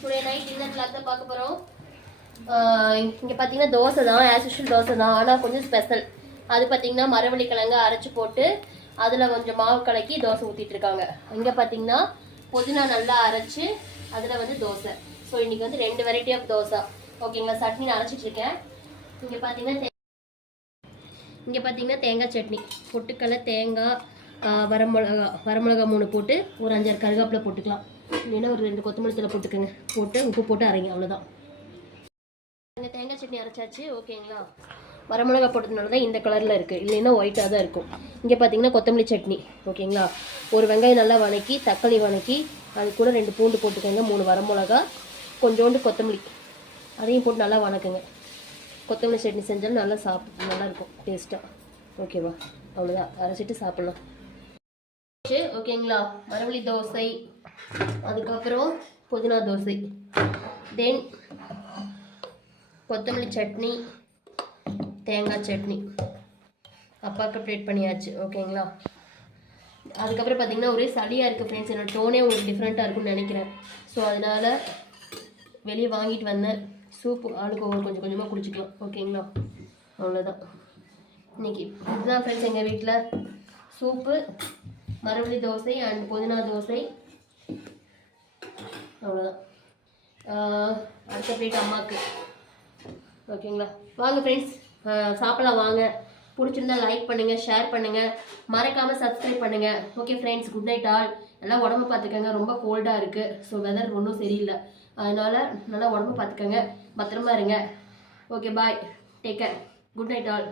Today night dinner class தான் பார்க்க போகிறோம். இங்கே பார்த்தீங்கன்னா தோசை தான், ஆஸ் யூஷுவல் தோசை தான். ஆனால் கொஞ்சம் ஸ்பெஷல். அது பார்த்தீங்கன்னா மரவள்ளி கிழங்கு அரைச்சி போட்டு அதில் கொஞ்சம் மாவு கலக்கி தோசை ஊற்றிட்டு இருக்காங்க. இங்கே பார்த்தீங்கன்னா புதினா நல்லா அரைச்சி அதில் வந்து தோசை. ஸோ இன்றைக்கி வந்து 2 வெரைட்டி ஆஃப் தோசை. ஓகேங்களா, சட்னி நான் அரைச்சிட்ருக்கேன். இங்கே பார்த்தீங்கன்னா தேங்காய் சட்னி, பொட்டுக்கடலை, தேங்காய், வரமிளகா 3 போட்டு ஒரு 5-6 கருவேப்பிலை போட்டுக்கலாம். இல்லைன்னா ஒரு 2 கொத்தமல்லி தழை போட்டுக்கோங்க. போட்டு உப்பு போட்டு அரைங்க, அவ்வளோதான். இந்த தேங்காய் சட்னி அரைச்சாச்சு. ஓகேங்களா, வரமிளகா போட்டதுனால தான் இந்த கலரில் இருக்குது, இல்லைன்னா ஒயிட்டாக தான் இருக்கும். இங்கே பார்த்தீங்கன்னா கொத்தமல்லி சட்னி. ஓகேங்களா, ஒரு வெங்காயம் நல்லா வதக்கி, தக்காளி வதக்கி, அது கூட 2 பூண்டு போட்டுக்கோங்க, 3 வரமிளகா, கொஞ்சோண்டு கொத்தமல்லி, அதையும் போட்டு நல்லா வதக்குங்க. கொத்தமல்லி சட்னி செஞ்சாலும் நல்லா இருக்கும் டேஸ்ட்டாக. ஓகேவா, அவ்வளோதான், அரைச்சிட்டு சாப்பிட்லாம். ஓகேங்களா, மரவள்ளி தோசை, அதுக்கப்புறம் புதினா தோசை, தென் கொத்தமல்லி சட்னி, தேங்காய் சட்னி அப்பாவுக்கு ப்ளேட் பண்ணியாச்சு. ஓகேங்களா, அதுக்கப்புறம் பார்த்தீங்கன்னா ஒரே சளியாக இருக்குது ஃப்ரெண்ட்ஸ். என்னோடய டோனே உங்களுக்கு டிஃப்ரெண்ட்டாக இருக்குன்னு நினைக்கிறேன். ஸோ அதனால் வெளியே வாங்கிட்டு வந்தேன். சூப்பு ஆளுக்கு ஒவ்வொரு கொஞ்சம் கொஞ்சமாக குடிச்சிக்கலாம். ஓகேங்களா, அவ்வளோதான். இன்றைக்கி இதுதான் ஃப்ரெண்ட்ஸ் எங்கள் வீட்டில் சூப்பு, மரவள்ளி தோசை அண்ட் புதினா தோசை, அவ்வளோதான். அடுத்த ப்ளேட் அம்மாவுக்கு. ஓகேங்களா, வாங்க ஃப்ரெண்ட்ஸ் சாப்பிடலாம் வாங்க. பிடிச்சிருந்தா லைக் பண்ணுங்கள், ஷேர் பண்ணுங்கள், மறக்காமல் சப்ஸ்கிரைப் பண்ணுங்கள். Okay friends, good night all. எல்லாம் உடம்பு பார்த்துக்கங்க, ரொம்ப கோல்டாக இருக்குது. ஸோ வெதர் ஒன்றும் சரியில்லை, அதனால் நல்லா உடம்பு பார்த்துக்கங்க, பத்திரமா இருங்க. Okay, bye, take care, good night all.